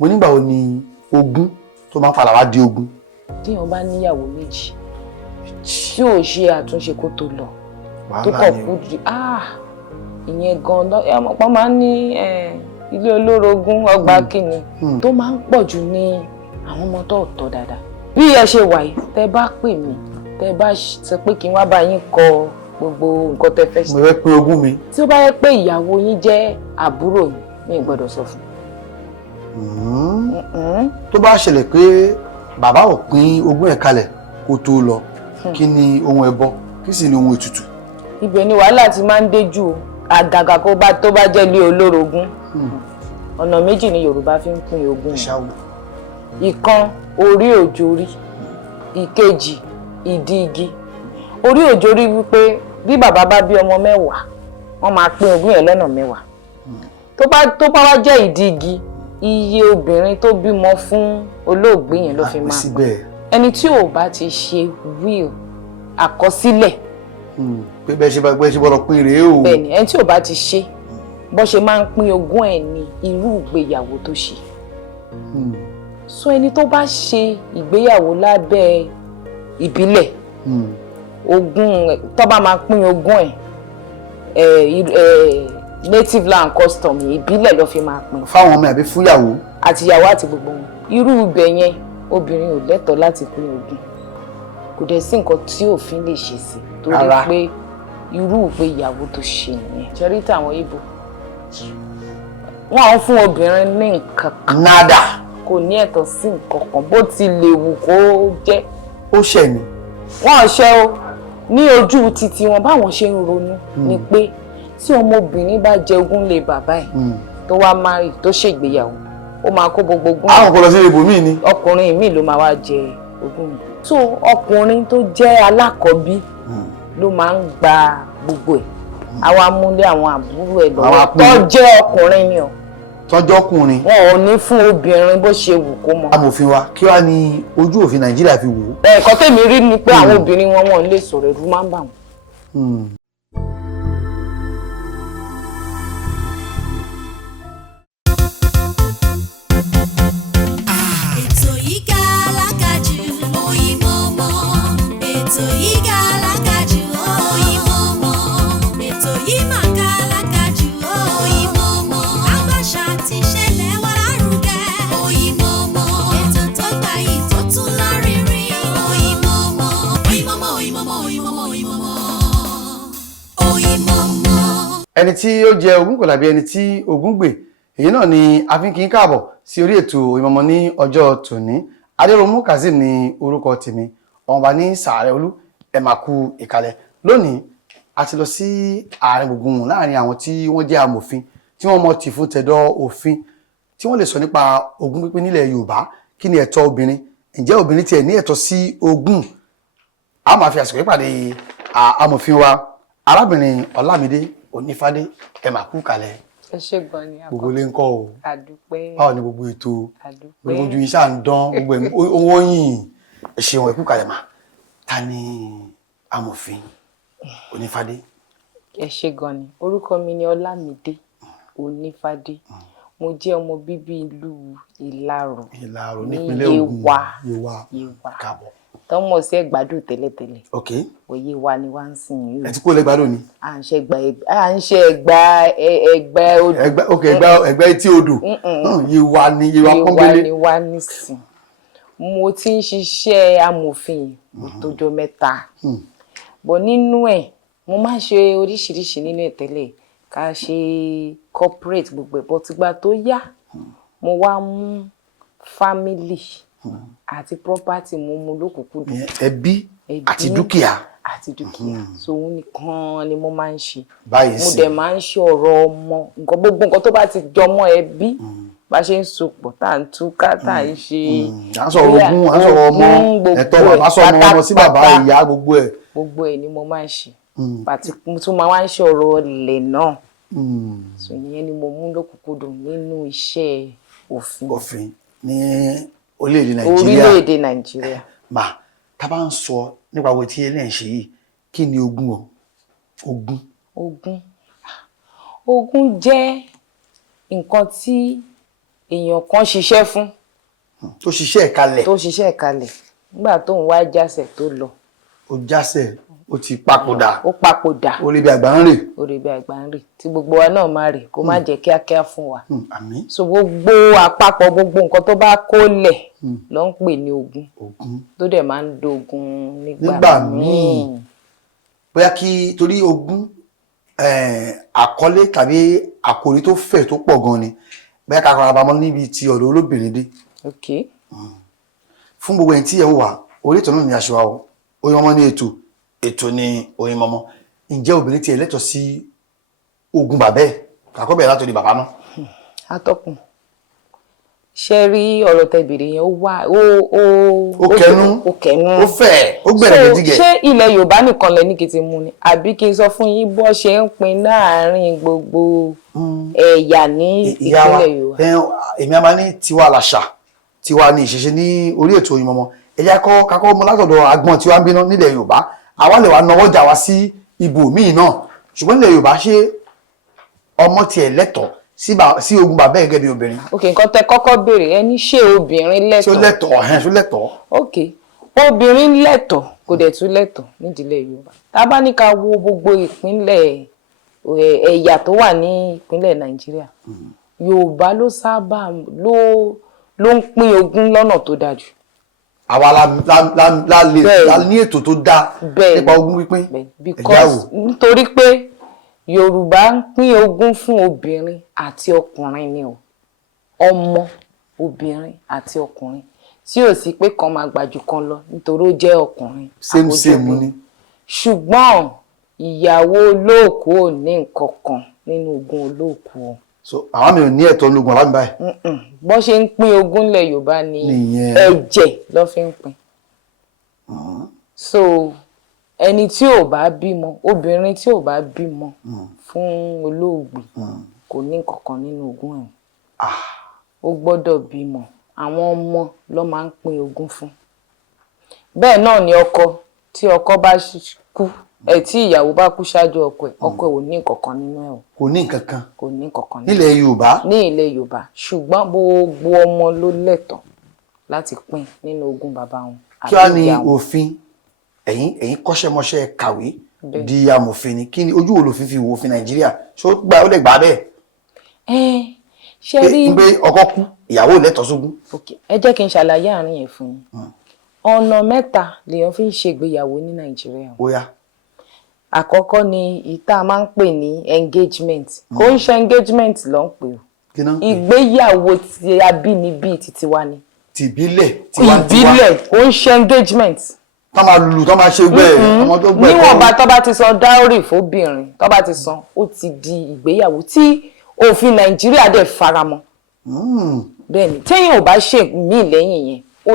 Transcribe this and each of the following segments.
mo nígbà wo ni ogún tó máa ń padà wá di ogún. Tíyàn bá níyàwó méjì tí ò ṣe àtúnṣe kó tó lọ tó kọ̀ kú jù ìyẹn gan-an ọ̀pọ̀ máa ń ní ilé olórogún ọgbà kìíní tó máa ń pọ̀ jù ní àwọn ọmọ tó tọ́ dáadáa. Bí ẹ ṣe wà yìí tẹ́ bá pè mí tẹ́ bá sọ pé kí n wá bá yín kọ gbogbo nǹkan tẹ́ fẹ́ ṣe. mo fẹ́ pín ogún mi. tí ó bá yẹ pé ìyàwó yín jẹ́ àbúrò yín mi ò gbọ́dọ̀ sọ fún. tó bá ṣẹlẹ̀ pé bàbá ò pín ogún ẹ̀ kalẹ̀ kó tó lọ kí ni ohun ẹbọ kí sì ni ohun ètùtù. ibẹ̀ ni wàhálà ti máa ń dé jù àgàgà tó bá jẹ́ ilé olórogún. ọ̀nà méjì ni Yorùbá fi ń pín ogún. ìkan orí òjòrí ìkejì ìdí igi. orí òjòrí wípé bí bàbá bá bí ọmọ 10 wọ́n máa pín ogún yẹn lọ́nà 10. tó bá wá jẹ́ ìdí igi iye obìnrin tó bímọ fún olóògbé yẹn ló fi máa pín. ẹni tí ò bá ti ṣe will àkọsílẹ̀. pé bẹ́ẹ̀ ṣe gbọ́dọ̀ pín rèé o. bẹ́ẹ̀ni ẹni tí ò bá ti ṣe bó ṣe máa ń pín ogún ẹ̀ ní irú ìgbéyàwó tó ṣe. so ẹni tó bá ṣe ìgbéyàwó lábẹ́ ìbílẹ̀ ogún tó bá máa pín ogún ẹ̀ native land custom ìbílẹ̀ ló fi máa pín. fáwọn ọmọ àbí fúyàwó. àtìyàwó àti gbogbo wọn. irú ibẹ̀ yẹn obìnrin ò lẹ́tọ̀ọ́ láti pín ogún kò dẹ̀ sí nǹkan tí òfin lè ṣe sí torí pé irú ìgbéyàwó tó ṣe nìyẹn. ṣẹ́rí táwọn Ìgbò wọ́n á fún obìnrin ní nǹkan kan. nada. kò ní ẹ̀tọ́ sí nǹkan kan bó ti lè wù kó jẹ́. ó ṣẹ̀ ni. wọ́n ṣe o ní ojú títí wọn báwọn ṣe ń ronú ni pé tí ọmọbìnrin bá jẹ ogún lé bàbá ẹ̀ tó wá márì tó ṣègbéyàwó ó máa kó gbogbo ogún. àwọn kò lọ sí ibòmíì ni. ọkùnrin míì ló máa wá jẹ ogún mi. so ọkùnrin tó jẹ́ alákọ̀ọ́bí ló máa ń gba gbogbo ẹ̀ àwa múlé àwọn àbúrò ẹ̀ lọ́wọ́ tó jẹ́ ọkùnrin ni o. tọ́jọ́ ọkùnrin. wọn ò ní fún obìnrin bó ṣe wù kó mọ. amòfin wa kí wàá ní ojú òfin Nàìjíríà fi wò ó. ẹ̀ẹ̀kan tèmi rí ni pé àwọn obìnrin wọn lè sọ̀rọ̀ ẹ̀rù máa ń bà wọ́n. ẹni tí ó jẹ ogún kò dàbí ẹni tí ogún gbè èyí náà ni a fi ń kí n káàbọ̀ sí orí ètò Oyinmomo ní ọjọ́ tòní. Adéròmú Kazeem ní orúkọ tèmi ọmọọba ní sàárẹ̀ olú ẹ máa kú ìkàlẹ̀. lónìí a ti lọ sí àárín gbùngbùn láàrin àwọn tí wọ́n jẹ́ amòfin tí wọ́n mọ̀ tì fún tẹ̀dọ̀ òfin tí wọ́n lè sọ nípa ogún pínpín nílẹ̀ Yorùbá. kí ni ẹ̀tọ́ obìnrin, ǹjẹ́ obìnrin tiẹ̀ ní ẹ̀tọ́ sí ogún? a máa fi àsìkò ìpàdé amòfin wa arábìnrin Ọlámídé Onífádé ẹ máa kú kalẹ̀. ẹ ṣe gan ni àkọ́kọ́. gbogbo ilé ń kọ́ o. àdúpẹ́. báwo ni gbogbo ètò. àdúpẹ́. gbogbo ojú iṣẹ́ à ń dán gbogbo owó yìn ẹ ṣeun ẹ kú kalẹ̀ mà. ta ni amòfin Onífádé? ẹ ṣe gan ni orúkọ mi ni Ọlámídé Onífádé. mo jẹ́ ọmọ bíbí ìlú Ìlaró. Ìlaró nípínlẹ̀ Ògùn. Yewa. káàbọ̀. tọ́mọ̀ sí Ẹ̀gbádò tẹ́lẹ̀tẹ́lẹ̀. ok. òye wa ni wá ń sìn yìí. ẹ ti kó lẹ́gbàdo ni. à ń ṣe ẹgbà odò. ok ẹgbà etí odò. Yewa ni Yewa pọ́nbélé. Yewa ni wá nísìn. mo ti ń ṣiṣẹ́ amòfin tó jọ 3. bọ̀ nínú ẹ̀ mo máa ń ṣe oríṣiríṣi nínú ẹ̀ tẹ́lẹ̀ ká ṣe corporate gbogbo ẹ̀ bọ̀ tìgbà tó yá mo wá mú family àti property mo mú lókùnkúndùn. ẹbí àti dúkìá. so òun nìkan ni mo máa ń ṣe. báyìí sí. mo dẹ̀ máa ń ṣe ọ̀rọ̀ ọmọ gbogbo nǹkan tó bá ti jọmọ́ ẹbí bá ṣe ń sopọ̀ tá à ń túká tá à ń ṣe. à ń sọ̀rọ̀ ogún à ń sọ̀rọ̀ ọmọ ẹ̀tọ́ bàbá sọmọ ọmọ sí bàbá ìyá gbogbo ẹ̀. gbogbo ẹ̀ ni mo máa ń ṣe. pàtí mo tún máa ń ṣe ọ̀rọ̀ ilẹ̀ náà. so ìyẹn ni mo mú lókùnkúndùn nínú iṣẹ́ òfin. òfin ní orílẹ̀-èdè Nàìjíríà. mà tá a bá ń sọ nípa owó tí ẹlẹ́yìn ṣe yìí kí ni ogún o? ogún jẹ́ nǹkan tí èèyàn kan ṣiṣẹ́ fún. tó ṣiṣẹ́ ìkalẹ̀. tó ṣiṣẹ́ ìkalẹ̀ nígbà tó ń wá jásẹ̀ tó lọ. ó jásẹ̀ ó ti papòdà. ó papòdà. ó rí bí àgbà ń rè. ó rí bí àgbà ń rè tí gbogbo wa náà máa rè kó má jẹ́ kíákíá fún wa. àmín. so gbogbo àpapọ̀ gbogbo nǹkan tó bá kó lẹ̀ ló ń pè ní ogún. tó dẹ̀ máa ń dogun nígbà míì. bóyá kí torí ogún àkọlé tàbí àkòrí tó fẹ̀ tó pọ̀ gan ni bóyá ká kọ́ra bámọ́ níbi tí ọ̀dọ̀ olóbìnrin dé. ok. fún gbogbo ẹni tí ẹ ń wà orí ètò náà ní aṣọ àwọ̀ Oyinmomo ní ètò ní Oyinmomo ǹjẹ́ obìnrin tiẹ̀ lẹ́tọ̀ọ́ sí ogún bàbá ẹ̀ kàkọ́ bẹ̀rẹ̀ látòrí bàbá náà. atọ́kùn ṣe rí ọ̀rọ̀ tẹ̀bìrì yẹn ó kẹnu ó fẹ̀ ó gbẹ̀rẹ̀ gẹ́gẹ́. ṣé ilẹ̀ Yorùbá nìkan lẹ ní kí ti mú ni àbí kí n sọ fún yín bó ṣe ń pín láàárín gbogbo ẹ̀yà ní ìpínlẹ̀ Yorùbá. èmi a máa ní tiwa làṣà tiwa ní ìṣẹ̀ṣe ní orí ètò Oyinmomo ẹ̀yà kakọ́ mọ́ látọ̀dọ̀ agbọ́n tí wọ́n ń bínú nílẹ̀ Yorùbá àwa lè wá nawọ́ jà wá sí ibòmíì náà ṣùgbọ́n nílẹ̀ Yorùbá ṣé ọmọ tiẹ̀ lẹ́tọ̀ọ́ sí ogún bàbá ẹ̀ gẹ́gẹ́ bí obìnrin. ok nǹkan tẹ kọ́kọ́ béèrè ẹ ní ṣé obìnrin lẹ́tọ̀ọ́. ṣó lẹ́tọ̀ọ́. ok obìnrin lẹ́tọ̀ọ́ kò dẹ̀ tún lẹ́tọ̀ọ́ nídìílé Yorùbá tá a bá ní ká wo gbogbo ìpínlẹ̀ ẹ̀yà tó wà ní ìpínlẹ̀ Nàìjíríà Yorùbá ló sábà ló ń pín ogún lọ́nà tó dáa jù. àwa la ní ètò tó dáa nípa ogún pípín because nítorí pé Yorùbá ń pín ogún fún obìnrin àti ọkùnrin ni o ọmọ obìnrin àti ọkùnrin tí ò sí pé kan máa gbàjù kan lọ nítorí ó jẹ́ ọkùnrin same ni. ṣùgbọ́n ìyàwó olóòkú ò ní nǹkan kan nínú ogún olóòkú o. so àwọn mi ò ní ẹ̀tọ́ ológun alámi báyìí. bó ṣe ń pín ogún lẹ̀ Yorùbá ni ẹ̀jẹ̀ ló fi ń pín. so ẹni tí ò bá bímọ obìnrin tí ò bá bímọ fún olóògbé kò ní kankan nínú ogún ẹ̀ ó gbọ́dọ̀ bímọ àwọn ọmọ ló máa ń pín ogún fún. bẹ́ẹ̀ náà ni ọkọ tí ọkọ bá kú tí ìyàwó bá kú ṣáájú ọkọ ẹ̀ ò ní kankan nínú ẹ̀ o. kò ní kankan. kò ní kankan nílẹ̀ Yorùbá. ní ilẹ̀ Yorùbá ṣùgbọ́n gbogbo ọmọ ló lẹ́tọ̀ọ́ láti pín nínú ogún bàbá wọn. kí wàá ní òfin ẹ̀yin kọ́ṣẹ́mọṣẹ́ kàwé di amòfin ni kí ni ojú wo lòfin fi wo òfin Nàìjíríà ṣó ó lè gbà bẹ́ẹ̀. ṣe rí pé ọkọ kú ìyàwó lẹ́tọ̀ọ́ sógún. ẹ jẹ́ kí n ṣàlàyé àárín yẹn fún yín. ọ̀nà mẹ́ta lèèyàn fi ń ṣègbéyàwó ní Nàìjíríà. ó yá. àkọ́kọ́ ni ìta máa ń pè ní engagement kò ń ṣe engagement ló ń pè o ìgbéyàwó ti abínibí titiwa ni. tìbílẹ̀ ìbílẹ̀ kò ń ṣe engagement. tó máa lù tó máa ṣe gbẹ ọmọ tó gbẹ. níwọ̀nba tó bá ti san dáórì fóbìnrin tó bá ti san ó ti di ìgbéyàwó tí òfin Nàìjíríà dẹ̀ faramọ́. bẹ́ẹ̀ ni téèyàn ò bá ṣe míì lẹ́yìn yẹn ó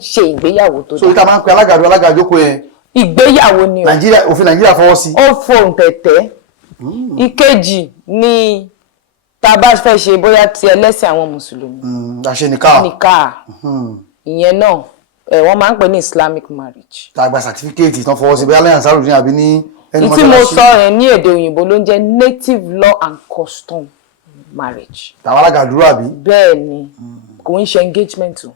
ṣe ìgbéyàwó tó dáa. so ìta máa ń pe alágàdúkọ yẹn. ìgbéyàwó ni o. òfin Nàìjíríà fọwọ́ sí. ó fohùn tẹ̀tẹ̀. ìkejì ni tá a bá fẹ́ ṣe bóyá ti ẹlẹ́sìn àwọn mùsùlùmí. àṣẹ nìka. ìyẹn náà wọ́n máa ń pè ní Islamic marriage. tá a gba sàtífíkẹ́ẹ̀tì tán fọwọ́ sí bóyá lẹ́yìn Ansarudeen àbí ní ẹni mọ́tò. ìtí mo sọ yẹn ní èdè òyìnbó ló ń jẹ́ native law and custom marriage. tàwọn alágàdúró àbí. bẹ́ẹ̀ ni kò ń ṣe engagement o.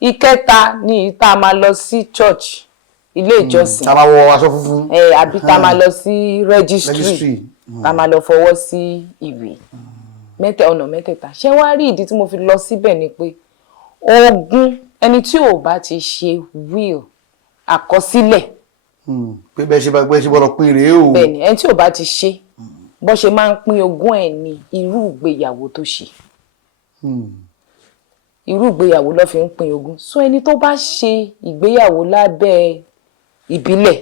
ìkẹta ni tá a máa lọ sí church ilé ìjọsìn. tá a máa wọ aṣọ funfun. àbí tá a máa lọ sí registry. tá a máa lọ fọwọ́ sí ìwé. ọ̀nà mẹ́tẹ̀ẹ̀ta ṣé wàá rí ìdí tí mo fi lọ síbẹ̀ ni pé ogún ẹni tí ò bá ti ṣe will àkọsílẹ̀. pé bẹ́ẹ̀ ṣe gbọ́dọ̀ pín rèé o. bẹ́ẹ̀ni ẹni tí ò bá ti ṣe bó ṣe máa ń pín ogún ẹ̀ ní irú ìgbéyàwó tó ṣe. irú ìgbéyàwó ló fi ń pín ogún so ẹni tó bá ṣe ìgbéyàwó lábẹ́ ìbílẹ̀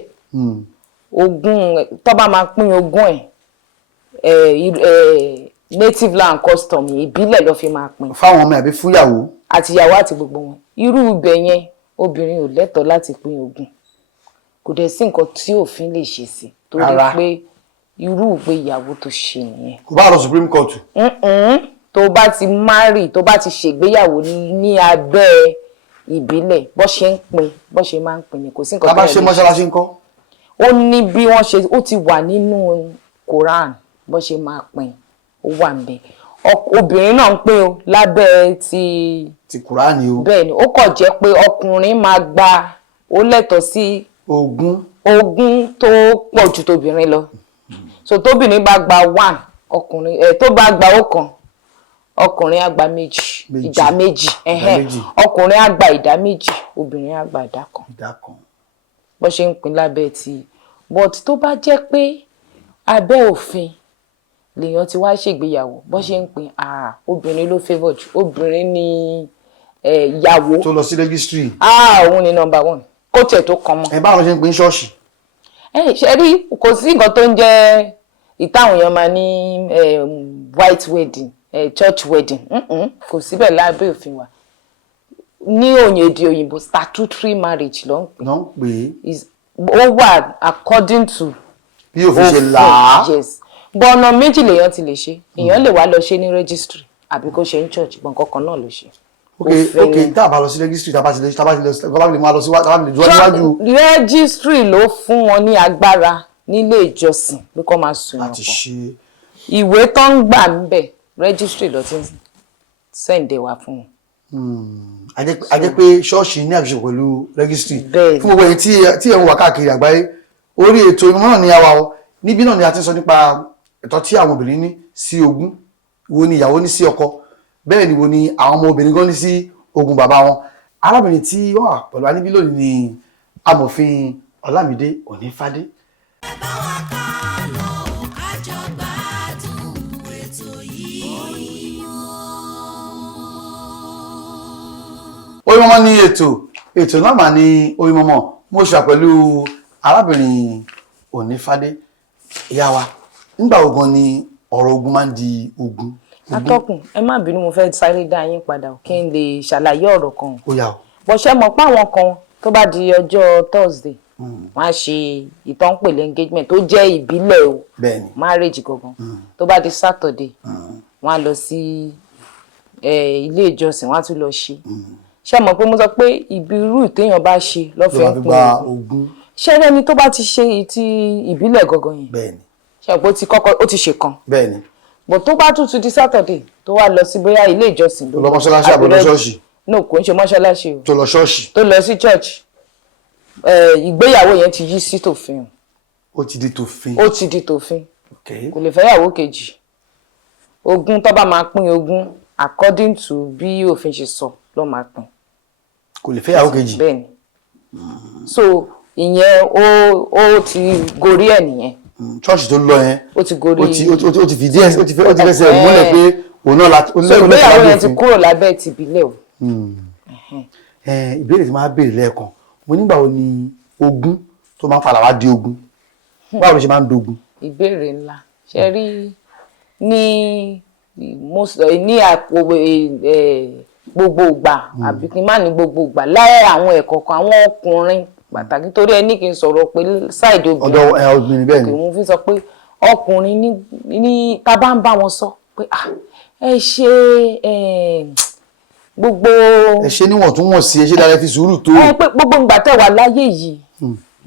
ogún tó bá máa pín ogún ẹ̀ native law and custom ìbílẹ̀ ló fi máa pín. fáwọn ọmọ àbí fúyàwó. àtìyàwó àti gbogbo wọn irú ibẹ̀ yẹn obìnrin ò lẹ́tọ̀ọ́ láti pín ogún kò dẹ̀ sí nǹkan tí òfin lè ṣe sí torí pé irú ìgbéyàwó tó ṣe nìyẹn. kò bá lọ Supreme Court. tó bá ti marry tó bá ti ṣègbéyàwó ní abẹ́ ìbílẹ̀ bó ṣe ń pín bó ṣe máa ń pín ni kò sí nǹkan tó lè ṣe. tá bá ṣe mọ́ṣáláṣí ńkọ́. ó ní bí wọ́n ṣe ó ti wà nínú Quran bó ṣe máa pín ó wà ń bẹ obìnrin náà ń pín o lábẹ́ ti Kùránì o. bẹ́ẹ̀ ni ó kàn jẹ́ pé ọkùnrin máa gba ó lẹ́tọ̀ọ́ sí ogún tó pọ̀ ju tóbìnrin lọ. So tóbìnrin bá gba 1 ọkùnrin tó bá gba 1 ọkùnrin á gba ìdá méjì ọkùnrin á gba ìdá méjì obìnrin á gba ìdá kan bó ṣe ń pín lábẹ́ ti but tó bá jẹ́ pé abẹ́ òfin lèèyàn ti wá ṣègbéyàwó bó ṣe ń pín obìnrin ló favour jù obìnrin ni ìyàwó tó lọ sí registry òun ni number 1 kó tiẹ̀ tó kàn mọ́. báwo ló ṣe ń pín ṣọ́ọ̀ṣì. ṣe rí kò sí nǹkan tó ń jẹ́ ìtàwọn èèyàn máa ní white wedding church wedding kò síbẹ̀ lábẹ́ òfin wa ní èdè òyìnbó statutory marriage ló ń pè ó wà according to bí òfin ṣe là á. yes bọ́ ọ̀nà méjì lèèyàn ti lè ṣe èèyàn lè wá lọ ṣe ní registry àbí kó ṣe ní church gbọ̀n kankan náà ló ṣe. ok tá a bá lọ sí registry tá a bá ti lè máa lọ sí wájú. registry ló fún wọn ní agbára nílé ìjọsìn pé kó máa sùn yàn pọ̀ ìwé tó ń gbà ń bẹ̀ registry ló ti ń sẹ́ǹdẹ̀ wá fún wọn. a jẹ́ pé ṣọ́ọ̀ṣì ní àjọṣepọ̀ pẹ̀lú registry fún gbogbo ẹ̀yin tí ẹ̀ ń wà káàkiri àgbáyé orí ètò ìmọ̀ náà ní àwa o níbí náà ni a ti ń sọ nípa ẹ̀tọ́ tí àwọn obìnrin ní sí ogún wo ni ìyàwó ní sí ọkọ bẹ́ẹ̀ ni wo ni àwọn ọmọ obìnrin gan ní sí ogún bàbá wọn arábìnrin tí wọ́n wà pẹ̀lú wa níbí lónìí ni amòfin Ọlámídé Onífádé. Oyinmomo ní ètò náà mà ní Oyinmomo mo ṣà pẹ̀lú arábìnrin Onífádé ìyá wa nígbà wo gan ni ọ̀rọ̀ ogun máa ń di ogun. Atọ́kùn ẹ má bínú mo fẹ́ sáré dá yín padà kí n lè ṣàlàyé ọ̀rọ̀ kan. Ó yá o. bó ṣe mọ̀ pé àwọn kan tó bá di ọjọ́ Thursday wọ́n á ṣe ìtọ́npẹ̀lẹ̀ engagement tó jẹ́ ìbílẹ̀ o marriage gangan tó bá di Saturday wọ́n á lọ sí ilé ìjọsìn wọ́n á tún lọ ṣe mọ̀ pé mo sọ pé ìbírú ìtéèyàn bá ṣe lọ́fẹ̀ẹ́ pín ogún ṣé ẹni tó bá ti ṣe ti ìbílẹ̀ gangan yẹn ṣe pé ó ti ṣe kan bọ̀ tó bá tún di Saturday tó wá lọ sí bóyá ilé ìjọsìn tó lọ mọ́ṣáláṣí àbí lọ ṣọ́ọ̀ṣì no kò ń ṣe mọ́ṣáláṣí o tó lọ ṣọ́ọ̀ṣì tó lọ sí church ìgbéyàwó yẹn ti yí sí tòfin ó ti di tòfin kò lè fẹ́yàwó kejì ogún tó bá máa pín ogún according to bí òfin ṣe sọ ló máa pín kò lè fẹ́yàwó kejì bẹ́ẹ̀ ni so ìyẹn ó ti gorí ẹ̀ nìyẹn ṣọ́ọ̀ṣì tó lọ yẹn ó ti gorí ó ti fìdí ẹ̀ ó ti fẹsẹ̀ múlẹ̀ pé òun náà láti so ìgbéyàwó yẹn ti kúrò lábẹ́ ti ìbílẹ̀ o. ìbéèrè tí máa béèrè lẹ́ẹ̀kan mo nígbà wo ni ogún tó máa ń padà wá di ogún báwo ló ṣe máa ń dogun. ìbéèrè ńlá ṣe rí ní àpò gbogbo ìgbà àbí kí n má ní gbogbo ìgbà láyé àwọn ẹ̀kọ́ kan àwọn ọkùnrin pàtàkì torí ẹni kì í sọ̀rọ̀ pé ṣáìdì obìnrin bẹ́ẹ̀ ni mo fi sọ pé ọkùnrin ní tá bá ń bá wọn sọ pé ẹ ṣe gbogbo ẹ ṣe níwọ̀ntúnwọ̀nsí ẹ ṣe dára fi sùúrù tó pé gbogbo ìgbà tẹ́ wà láyé yìí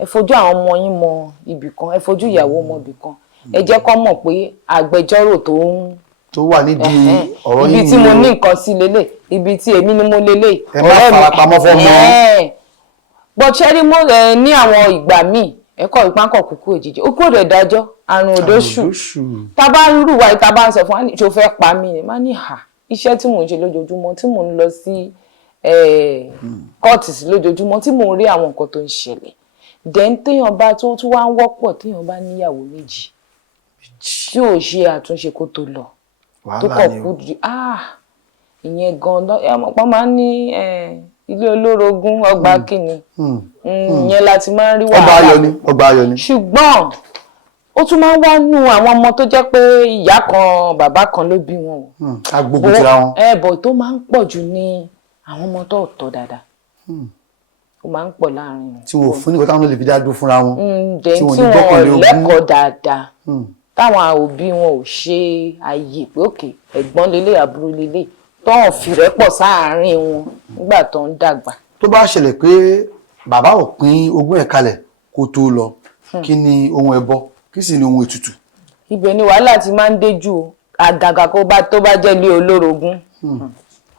ẹ fojú àwọn ọmọ yín mọ ibì kan ẹ fojú ìyàwó mọ ibì kan ẹ jẹ́ kó mọ̀ pé agbẹjọ́rò tó wà nídìí ọ̀rọ̀ yìí ibi tí mo ní nǹkan sí lélẹ̀ ibi tí èmi ni mo lélẹ̀ ẹ má farapamọ́ fọ́mọ bọ́chẹ́rí mo ní àwọn ìgbà míì ẹ̀kọ́ ìpánkọ̀ kúkú òjijì ó kúrò ìdájọ́ àrùn òdóṣù tá bá ń rúwa tá bá ń sọ fún wa tó fẹ́ pa mí ni má ní iṣẹ́ tí mò ń ṣe lójoojúmọ́ tí mò ń lọ sí kọ́ọ̀tì sí lójoojúmọ́ tí mò ń rí àwọn nǹkan tó ń ṣẹlẹ̀ then téèyàn bá tó tún wá ń wọ́pọ̀ téèyàn bá níyàwó méjì tí ò ṣe àtúnṣe kó tó lọ tó kọ̀ kú di ìyẹn gan-an wọ́n máa ń ní ilé olórogún ọgbà kìíní ìyẹn láti máa ń rí wàhálà ọgbà ayọ̀ ni ṣùgbọ́n ó tún máa ń wá nù àwọn ọmọ tó jẹ́ pé ìyá kan bàbá kan ló bí wọn o agbógun tira wọn bọ̀ tó máa ń pọ̀ jù ní àwọn ọmọ tó tọ́ dáadáa ó máa ń pọ̀ láàrin wọn tí wọn ò fún nìkan táwọn lè fi dá dúró fúnra wọn tí wọn lẹ́kọ̀ọ́ dáadáa táwọn òbí wọn ò ṣe àyè pé òkè ẹ̀gbọ́n lélẹ̀ àbúrò lélẹ̀ tó ń fìrẹ́pọ̀ sáàárín wọn nígbà tó ń dàgbà. tó bá ṣẹlẹ̀ pé bàbá ò pín ogún ẹ̀ kalẹ̀ kó tó lọ kí ni ohun ẹbọ kí sì ni ohun ètùtù. ibẹ̀ ni wàhálà ti máa ń dé jù àgàgà tó bá jẹ́ ilé olórogún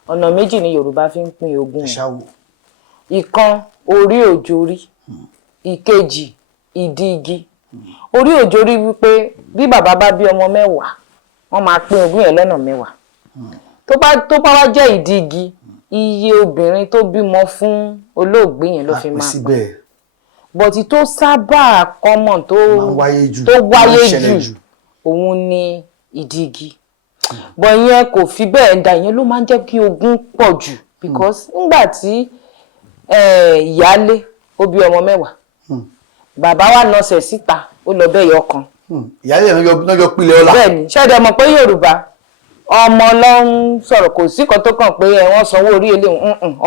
ọ̀nà méjì ni Yorùbá fi ń pín ogún. Ìkan orí òjòrí, ìkejì ìdí igi. Orí òjòrí wípé bí bàbá bá bí ọmọ 10 wọ́n máa pín ogún yẹn lọ́nà 10. Tó bá wá jẹ́ ìdí igi, iye obìnrin tó bímọ fún olóògbé yẹn ló fi máa pín. Bọ̀tí tó sábà kọ́mọ̀ tó wáyé jù òun ni ìdí igi. Bọ̀ ìyẹn kò fi bẹ́ẹ̀ dá, ìyẹn ló máa ń jẹ́ kí ogún pọ̀ jù because nígbà tí ìyálé ó bí ọmọ 10 bàbá wa nọsẹ̀ síta ó lọ bẹ́ẹ̀ yọkan. Ìyálé lọ́jọ́ pílẹ̀ ọlá. Bẹ́ẹ̀ni ṣẹ́dẹ̀ mọ̀ pé Yorùbá ọmọ ló ń sọ̀rọ̀, kò sí kan tó kàn pé wọ́n sanwó orí ilé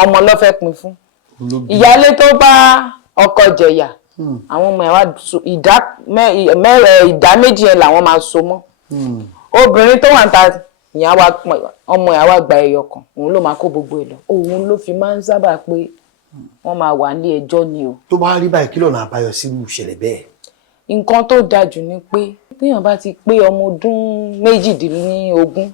ọmọ ló fẹ́ pín fún. Ìyálé tó bá ọkọ jẹ̀yà àwọn ọmọ ẹ̀wà ìdá méjì yẹn làwọn máa so mọ́. Obìnrin tó wà ń ta ọmọ ẹ̀wà gba ẹyọ kan òun ló máa kó gbogbo ẹ̀ lọ. Òun ló fi máa ń sábà pé wọ́n máa wà ní ẹjọ́ ni o. Tó bá rí báyìí kí lọ́nà àbáyọ sírú ìṣẹ̀lẹ̀ bẹ́ẹ̀? Nǹkan tó dájú ni pé téèyàn bá ti pé ọmọ ọdún 18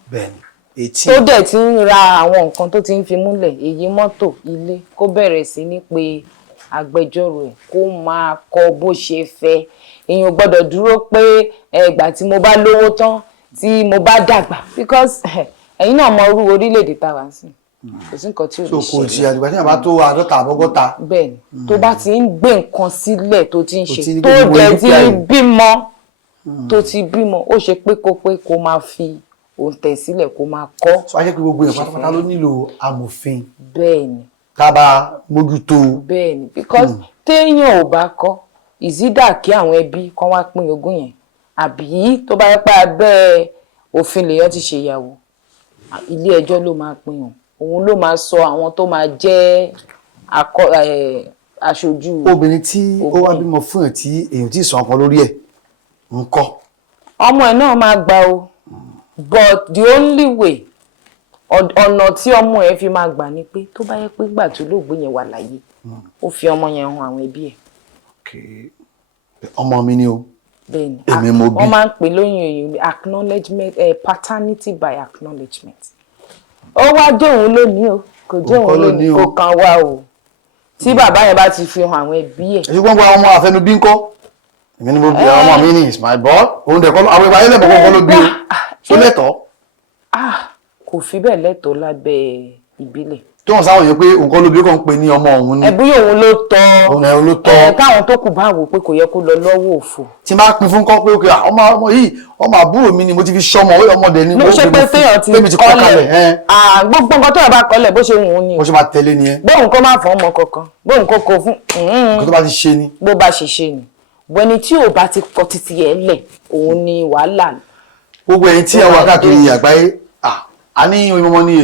tó dẹ̀ ti ń ra àwọn nǹkan tó ti ń fi múlẹ̀, èyí mọ́tò, ilé, kó bẹ̀rẹ̀ sí ní pé agbẹjọ́rò ẹ̀ kó máa kọ bó ṣe fẹ́. Èèyàn gbọ́dọ̀ dúró pé ìgbà tí mo bá lówó tán, tí mo bá dàgbà, because ẹ̀yin náà mọ irú orílẹ̀-èdè tá a wà sí. Kò sí nǹkan tí ò lè ṣe. Kò sí àdìgbà tí yàrá tó 50 àbọ́gọ́ta. Bẹ́ẹ̀ni, tó bá ti ń gbé nǹkan sílẹ̀ tó ti ń ṣe, tó dẹ̀ ti bímọ, ó ṣe pé kó máa fi òǹtẹ̀ sílẹ̀ kó máa kọ́. Sọ ajẹ́ pé gbogbo èèyàn pátápátá ló nílò amòfin. Bẹ́ẹ̀ni. Ká bá mójútó. Bẹ́ẹ̀ni, because téèyàn ò bá kọ́, ìzídà kí àwọn ẹbí kan wá pín ogún yẹn, àbí tó bá yẹ pé abẹ́ òfin lèèyàn ti ṣèyàwó, ilé ẹjọ́ ló máa pín wọn. Òun ló máa sọ àwọn tó máa jẹ́ aṣojú. Obìnrin tí ó wá bímọ fún ẹ̀ tí èèyàn tí sọ ọkàn lórí ẹ̀ ń kọ́. Ọmọ ẹ̀ náà máa gbà o, but the only way ọ̀nà tí ọmọ ẹ̀ fi máa gbà ni pé tó bá yẹ pé gbà tó lóògbé yẹn wà láyé ó fi ọmọ yẹn hàn àwọn ẹbí ẹ̀. Ọmọ mi ni o. Bẹ́ẹ̀ni, èmi mo bí. wọ́n máa ń pè lóyún èyí acknowledgement, paternity by acknowledgement. Ó wá jẹ́ òun lónìí o, kò jẹ́ òun lónìí, kò kàn wá o. Tí bàbá yẹn bá ti fi hàn àwọn ẹbí ẹ̀. Èyí gbọ́n gba ọmọ àfẹnubí ńkọ́? Èmi ni mo bí ọmọ mi ni is my boy. Òun dẹ̀ kọ́ àwọn ìgbà ayé lẹ́bọ̀ kọ́kọ́ ló bí o. Ṣó lẹ́tọ̀ọ́? Kò fi bẹ́ẹ̀ lẹ́tọ̀ọ́ lábẹ́ ìbílẹ̀. Tó hàn sáwọn yẹn pé òun kọ́ ló bí kàn pé ní ọmọ òun ni. Ẹ̀bí òun ló tọ́. Òun ló tọ́. Káwọn tó kù bá wò pé kò yẹ kó lọ lọ́wọ́ òfò. Tí máa pín fún kọ́ pé òkè ọmọ yìí ọmọ àbúrò mi ni mo ti fi ṣọmọ ọmọdé ni. Ló ṣe pé téèyàn ti kọ́lẹ̀. Gbogbo nǹkan tó yẹ bá kọ́lẹ̀ bó ṣe wù ú ni. Bó ṣe máa tẹ̀lé nìyẹn. Bóun kó má fọ́ ọmọ kankan, bóun kó kó fún. Kó tó bá ti ṣe ni. Bó bá ṣe ṣe ni. Bọ́ni tí ò bá ti kọ títí ẹ̀ lẹ̀, òun ni wàhálà. Gbogbo ẹ̀yin tí ẹ wà káàkiri àgbáyé, a ní Oyinmomo ní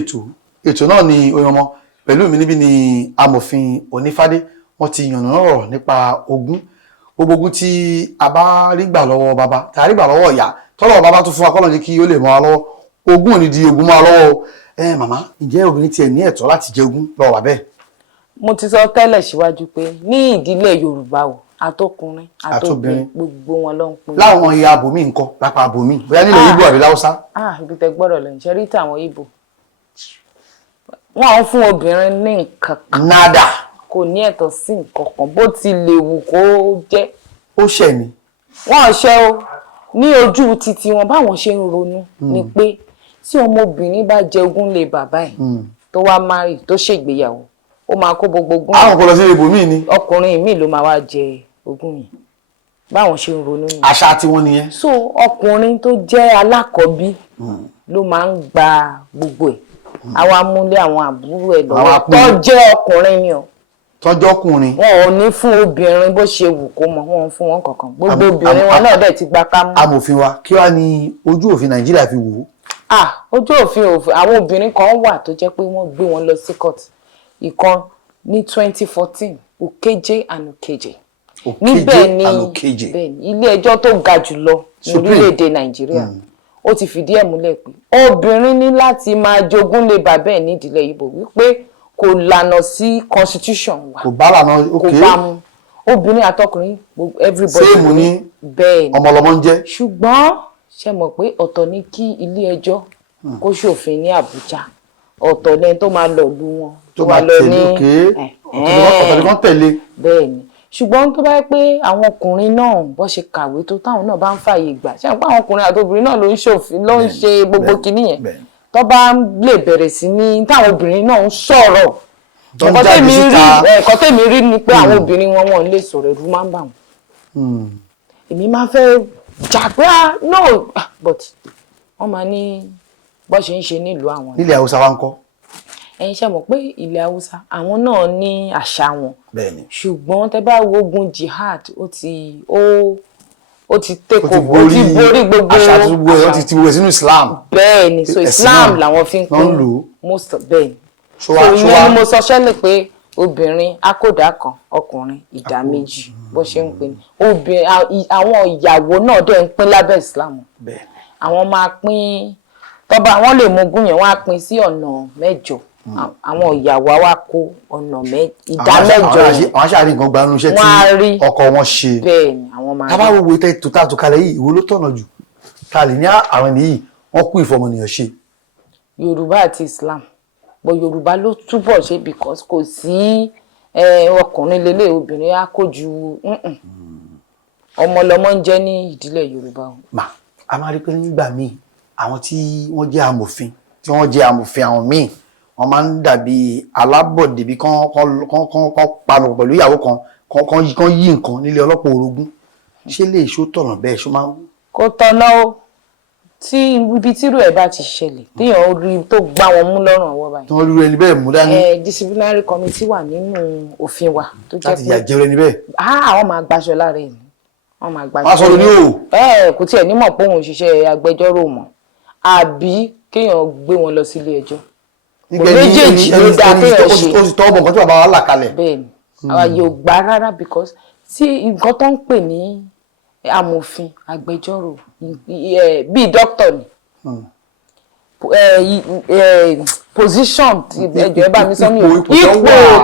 ètò náà ní Oyinmomo. Pẹ̀lú mi níbí ni amòfin Onífádé, wọ́n ti yànnà ọ̀rọ̀ nípa ogún. Gbogbo ogún tí a bá rí gbà lọ́wọ́ bàbá, tá a rí gbà lọ́wọ́ ìyá, tọ́lọ̀ bàbá tó fún wa kọ́lọ̀ jẹ́ kí ó lè mọ́ wa lọ́wọ́. Ogún ò ní di ogún mọ́ wa lọ́wọ́. Màmá, ǹjẹ́ obìnrin tiẹ̀ ní ẹ̀tọ́ láti jẹ ogún lọ́wọ́ bàbá ẹ̀? Mo ti sọ tẹ́lẹ̀ síwájú pé ní ìdílé Yorùbá o, àtọkùnrin àtobìnrin gbogbo wọn ló ń pín. Láwọn ìyá abòmí ńkọ́, lápá abòmí, bóyá nílẹ̀ Ìgbò àbí Láúsá? Ibi tẹ gbọ́dọ̀ lẹ́yìn ṣe rí tàwọn Ìgbò. Wọ́n fún obìnrin ní nǹkan kan. Nada. Kò ní ẹ̀tọ́ sí nǹkan kan bó ti lè wù kó jẹ́. Ó ṣẹ̀ ni. Wọ́n ṣẹ̀ o. Ní ojú títí wọn báwọn ṣe ń ronú ni pé tí ọmọbìnrin bá jẹ ogún lé bàbá ẹ̀ tó wá márì tó ṣègbéyàwó, ó máa kó gbogbo ogún. Àwọn kò lọ sí ibòmíì ni. Ọkùnrin míì ló máa wá jẹ ogún yìí. Báwọn ṣe ń ronú ni. Àṣà tiwọn nìyẹn. So ọkùnrin tó jẹ́ alákọ̀ọ́bí ló máa ń gba gbogbo ẹ̀. Àwa múlé àwọn àbúrò ẹ̀ lọ́wọ́ tó jẹ́ ọkùnrin ni o. Tọ́jọ́ ọkùnrin. Wọn ò ní fún obìnrin bó ṣe wù kó mọ, wọn ò fún wọn kankan. Gbogbo obìnrin wọn náà dẹ̀ ti gba ká mú. Amòfin wa, kí wá ní ojú òfin Nàìjíríà fi wò ó? Ojú òfin àwọn obìnrin kan wà tó jẹ́ pé wọ́n gbé wọn lọ sí court. Ìkan ní 2014, Okeje and Okeje. Níbẹ̀ ni ilé ẹjọ́ tó ga jùlọ ní orílẹ̀-èdè Nàìjíríà. Ó ti fìdí ẹ̀ múlẹ̀ pé obìnrin ní láti máa jogún lé bàbá ẹ̀ nídìílé Ìgbò wípé kò lànà sí constitution wa. Kò bá lànà kò bá mu. Obìnrin àtọkùnrin everybody. Same ní bẹ́ẹ̀ ni ọmọlọmọ ń jẹ́. ṣùgbọ́n ṣe mọ̀ pé ọ̀tọ̀ ni kí ilé ẹjọ́ kó ṣòfin ní Àbújá ọ̀tọ̀ lẹ́ni tó máa lọ lu wọn tó máa lọ ní ọ̀tọ̀ ni wọ́n tẹ̀lé. bẹ́ẹ̀ ni ṣùgbọ́n tó bá yẹ pé àwọn ọkùnrin náà bó ṣe kàwé tó táwọn náà bá ń fààyè gbà ṣe pé àwọn ọkùnrin àti obìnrin náà ló ń ṣòfin ló ń ṣe gbogbo kinní yẹn tó bá lè bẹ̀rẹ̀ sí ní táwọn obìnrin náà ń sọ̀rọ̀ ẹ̀kọ́ tèmi rí ni pé àwọn obìnrin wọn lè sọ̀rọ̀ ẹ̀rù máa ń bà wọ́n èmi máa fẹ́ jàgbá no but wọ́n máa ní bó ṣe ń ṣe nílùú àwọn. nílẹ̀ Haúsá wa ń kọ́. ẹ̀yin ṣe mọ̀ pé ilẹ̀ Haúsá àwọn náà ní àṣà wọn bẹ́ẹ̀ni ṣùgbọ́n tẹ́ bá wo ogun jihad ó ti take over ó ti borí gbogbo àṣà tó gbogbo ó ti wẹ̀ sínú Islam. bẹ́ẹ̀ni so Islam làwọn fi ń pín most bẹ́ẹ̀ni so ìyẹn ni mo sọ ṣẹlẹ̀ pé obìnrin akódà kan ọkùnrin ìdá méjì bó ṣe ń pín obìnrin àwọn ìyàwó náà dẹ̀ ń pín lábẹ́ Islam àwọn máa pín tọ́ba àwọn lè mú ogún yẹn wọ́n á pín sí ọ̀nà 8 àwọn ìyàwó wa kó ọ̀nà ìdá 8 àwọn aṣáájú nǹkan gbanú iṣẹ́ tí ọkọ wọn ṣe. bẹ́ẹ̀ni àwọn máa rí. tábà wo ètò tó tààtò kalẹ̀ yìí ìwo ló tọ̀nà jù ta lè ní àwọn ènìyàn wọ́n kú ìfọmọnìyàn ṣe. Yorùbá àti Islam bọ Yorùbá ló túbọ̀ ṣe because kò sí ọkùnrin lélẹ̀ obìnrin á kó ju ọmọ lọmọ ń jẹ́ ní ìdílé Yorùbá. a máa rí pé nígbà míì àwọn tí wọ́n jẹ́ amòfin àwọn míì wọ́n máa ń dàbí alábọ̀dé bí kán panu pẹ̀lú ìyàwó kan yí nǹkan nílé ọlọ́pàá orogún ṣé lè ṣó tọ̀nà bẹ́ẹ̀ ṣó máa ń. kò tọ̀nà o tí ibi tírú ẹ̀ bá ti ṣẹlẹ̀ téèyàn rí tó gbá wọn mú lọ́rùn ọwọ́ báyìí. tí wọ́n rí ẹni bẹ́ẹ̀ mú dání. disciplinary committee wà nínú òfin wa tó jẹ́ pé láti yà jẹ́rọ ẹni bẹ́ẹ̀. àwọn máa gbaṣọ lára ẹ̀ wọ́n máa gbaṣọ. wọ́n sọ ní o. kò tiẹ̀ nímọ̀ pé òun òṣìṣẹ́ agbẹjọ́rò mọ́ àbí kéèyàn gbé wọn lọ sílé ẹjọ́. méjèèjì ló dáa kéèyàn ṣe. ó sì tọ́ ọmọ nǹkan tí bàbá wa là kalẹ̀. bẹ́ẹ̀ni àwa yóò gbà rárá because tí nǹkan tó ń pè ní amòfin agbẹjọ́rò bíi dókítà ni position ẹjọ ẹ bá mi sọ ní ipò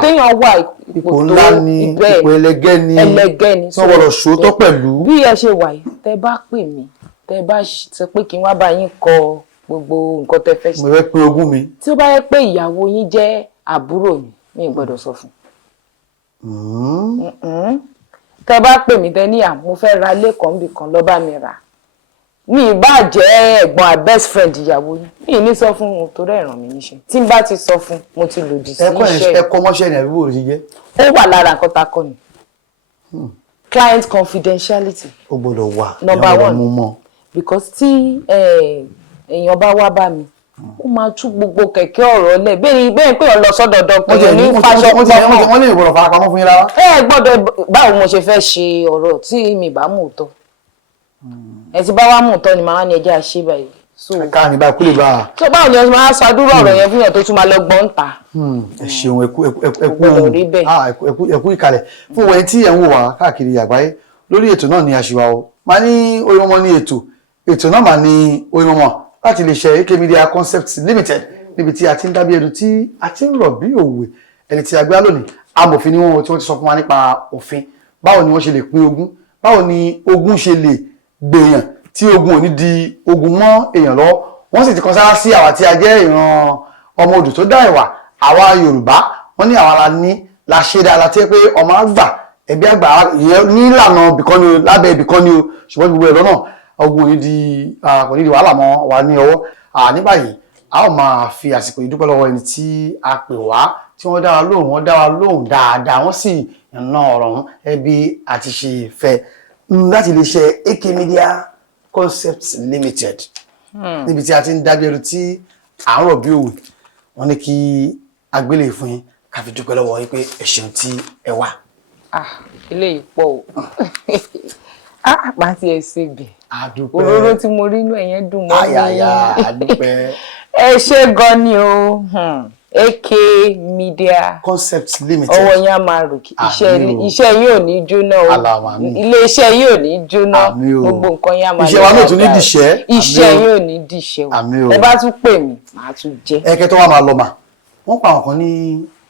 téèyàn wà ipò ńlá ni ipò ẹlẹgẹ́ ni tí wọ́n gbọ́dọ̀ ṣòótọ́ pẹ̀lú. bí ẹ ṣe wà yìí tẹ́ bá pè mí tẹ́ bá sọ pé kí n wá bá yín kọ gbogbo nǹkan tẹ́ fẹ́ ṣe. mo fẹ́ pín ogún mi. tí ó bá yẹ pé ìyàwó yín jẹ́ àbúrò mi gbọ́dọ̀ sọ fún. tẹ́ bá pè mí tẹ́ níyà mo fẹ́ ra lẹ́kọ̀ọ́ níbì kan lọ bá mi rà mi ìbá jẹ́ ẹ̀gbọ́n a best friend ìyàwó yín mi ní sọ fún un torí ẹ̀ràn mi níṣẹ́ tí n bá ti sọ fún mo ti lòdì sí iṣẹ́ ẹ̀kọ́ mọ́ṣẹ́ ni àbúrò rẹ̀ jẹ́. ó wà lára nǹkan tá a kọ́ ni client confidentiality. ó gbọ́dọ̀ wà number one because tí èèyàn bá wá bá mi ó máa tú gbogbo kẹ̀kẹ́ ọ̀rọ̀ lẹ̀ bẹ́ẹ̀ pé ọ̀lọ́ sọ́dọ̀ dọ́kítọ̀ ní fàṣọ pọ̀ wọ́n lè gbọ́dọ̀ fara pamọ́ fún yín rárá. gbọ́dọ̀ báwo mo ṣe fẹ́ ṣe ọ̀rọ̀ tí mi bá mú tọ́ ẹ ti bá wá mú tọ́ ni màá ní ẹjẹ́ àṣẹ báyìí. ká ní bá kúlè bá. tó báwo ni ẹ máa ṣàdúrà ọ̀rọ̀ yẹn fún yẹn tó tún máa lọ gbọ́n ta. ẹ ṣeun ẹkú ìkàlẹ̀ fún wọn tí ẹ ń wò wá káàkiri àgbáyé lórí ètò náà ni àṣìwà o máa ní Oyinmomo ní ètò náà máa ní Oyinmomo láti lè ṣe AK Media Concepts Limited níbi tí a ti ń dábí ẹnu tí a ti ń rọ̀ bí òwe ẹni tí a gbé lónìí amòfin ni wọn tí wọ́n ti sọ fún wa nípa òfin báwo ni wọ́n ṣe lè pín ogún báwo ni ogún ṣe lè gbèyàn tí ogun ò ní di ogun mọ́ èèyàn lọ́wọ́ wọ́n sì ti kan sára sí àwa tí a jẹ́ ìran ọmọ odù tó dá ìwà àwa Yorùbá wọ́n ní àwa la ní la ṣe dáadáa tí pé ọmọ àgbà ẹbí àgbà nílànà ibìkan ni o lábẹ́ ibìkan ni o ṣùgbọ́n gbogbo ẹ̀rọ náà ogun ò ní di wàhálà mọ́ wa ní ọwọ́ ní báyìí a ó máa fi àsìkò yìí dúpẹ́ lọ́wọ́ ẹni tí a pè wá tí wọ́n dá wa lóhùn dáadáa wọ́n sì yan ọ̀rọ̀ ọ̀hún ẹbí àti ṣe fẹ́ láti lè ṣe AK Media Concepts Limited níbi tí a ti ń dábí ẹrù tí à ń rọ̀ bí òwe wọ́n ní kí agbélé fún yín ká fi dúpẹ́ lọ́wọ́ yín pé ẹ ṣeun tí ẹ wà. eléyìí pọ̀ o àpá tí ẹ ṣe bẹ̀ àdúpẹ́ òróró tí mo rí inú ẹ̀yẹn dùn mọ́ mi àdúpẹ́ ẹ ṣe gan ni o AK Media Concepts Limited ọwọ́ yẹn á máa rò kí iṣẹ́ yín ò ní jóná o ilé-iṣẹ́ yín ò ní jóná gbogbo nǹkan yẹn á máa iṣẹ́ wa náà tún ní dìṣẹ́ iṣẹ́ yín ò ní dìṣẹ́ o ẹ bá tún pè mí màá tún jẹ́. ẹ̀kẹ́ tó wà máa lọ mà wọ́n pa àwọn kan ní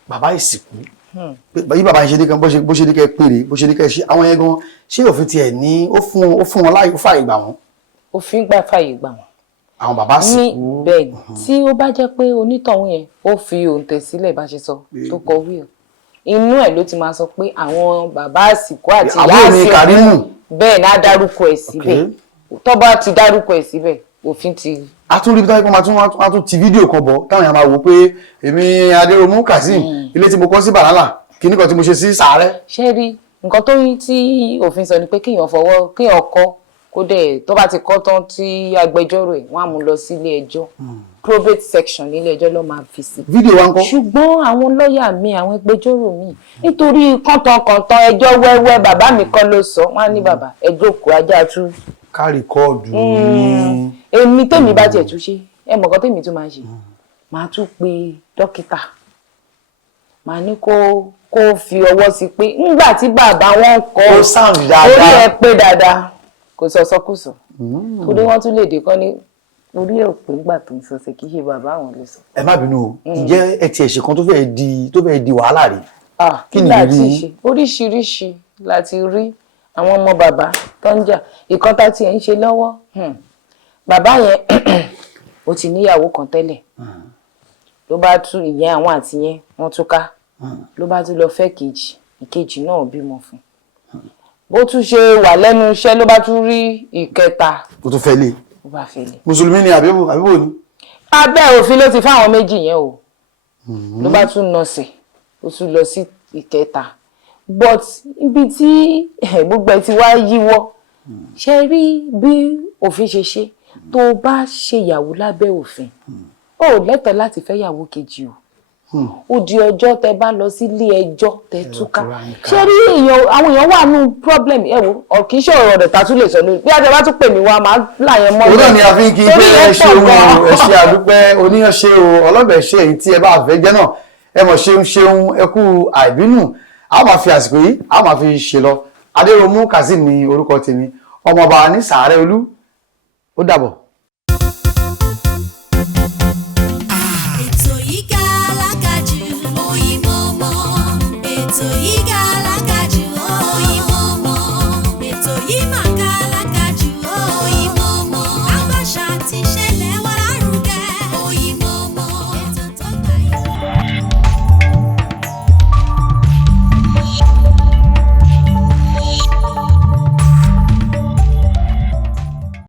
bàbá ìsìnkú bí bàbá yẹn ṣe ní kan bó ṣe ní kẹ́ péré bó ṣe ní kẹ́ ṣe àwọn yẹn gan ṣé òfin tiẹ̀ ní ó fún wọn láì fààyè gbà wọ́n. òfin gbà fàyè gbà wọ́n. Àwọn bàbá sìnkú. Bẹ́ẹ̀ tí ó bá jẹ́ pé onítọ̀hún yẹn ó fi òǹtẹ̀ sílẹ̀ bá ṣe sọ tó kọ wíìlì. Inú ẹ̀ ló ti máa sọ pé àwọn bàbá àsìkò àti ìyá àsìkò bẹ́ẹ̀ ni á dárúkọ ẹ̀ síbẹ̀. Tó bá ti dárúkọ ẹ̀ síbẹ̀ òfin ti. A tún rí bí táwọn máa tún ti fídíò kan bọ̀ táwọn èèyàn máa wò pé èmi Adéròmú Kazeem ilé tí mo kọ́ sí Banana kíní kan tí mo ṣe sí Sàárẹ̀. Ṣé rí nǹkan tó yí tí òfin sọ ni pé kéèyàn kọ́ kó dẹ̀ tó bá ti kọ́ tán tí agbẹjọ́rò ẹ̀ wọ́n á mú lọ sí ilé ẹjọ́ probate section nílé ẹjọ́ ló máa fi sí. Fídíò wa ń kọ́. Ṣùgbọ́n àwọn lọ́ọ̀yà mi àwọn agbẹjọ́rò mi nítorí kọ́ńtàn ẹjọ́ wẹ́wẹ́ bàbá mi kọ́ ló sọ wọ́n á ní bàbá ẹjọ́ òkú ajá tú. Ká rìkọ́ọ̀dù ní. Èmi tèmi bá tiẹ̀ tún ṣe ẹ mọ̀ kan tèmi tún máa ṣe máa tún pe dókítà máa ní kó fi ọwọ́ sí pé ńgbà tí bàbá wọn kọ́ orí ẹ pé dáadáa kò sọsọkùsọ torí wọ́n tún lè dé kọ́ ní orí ẹ̀ pé ńgbà tó ń sọsẹ kì í ṣe bàbá àwọn lè sọ. Ẹ má bínú o ǹjẹ́ ẹ ti ẹ̀ṣẹ̀ kan tó fẹ́ di wàhálà rí. Kí ni ìrírí? Oríṣiríṣi láti rí àwọn ọmọ bàbá tó ń jà ìkọ́ta tí ẹ̀ ń ṣe lọ́wọ́ bàbá yẹn ó ti níyàwó kan tẹ́lẹ̀ ló bá tún ìyẹn àwọn àti yẹn wọ́n túká ló bá tún lọ fẹ́ ìkejì náà bímọ fún bó tún ṣe wà lẹ́nu iṣẹ́ ló bá tún rí ìkẹta. Kò tó fẹ́ lé. Ó bá fẹ́ lé. Mùsùlùmí ni àbíbò ni. Abẹ́ òfin ló ti fáwọn méjì yẹn o ló bá tún nọ̀sẹ̀ ó tún lọ sí ìkẹta but ibi tí gbogbo ẹ ti wá yíwọ́ ṣe rí bí òfin ṣe tó bá ṣèyàwó lábẹ́ òfin ó lẹ́tọ̀ọ́ láti fẹ́ yàwó kejì o ó di ọjọ́ tẹ bá lọ sílé ẹjọ́ tẹ túká ṣé rí àwọn èèyàn wà nù problem ẹ wo kì í ṣe ọ̀rọ̀ rẹ̀ ta tún lè sọ lórí bí ajá bá tún pè mí wá máa láyẹn mọ́. òun náà ni a fi ń kí pé ẹ ṣeun ẹ ṣe àdúpẹ́ oníyàn ṣe o ọlọ́bẹ̀ ṣe èyí tí ẹ bá fẹ́ jẹ́ náà ẹ mọ̀ ṣeun ẹ kú àìbínú a máa fi àsìkò yìí a máa fi ṣe lọ Adéròmú Kazeem ní orúkọ tèmi ọmọọba ní Sàárẹ̀ Olú ó dàbọ̀.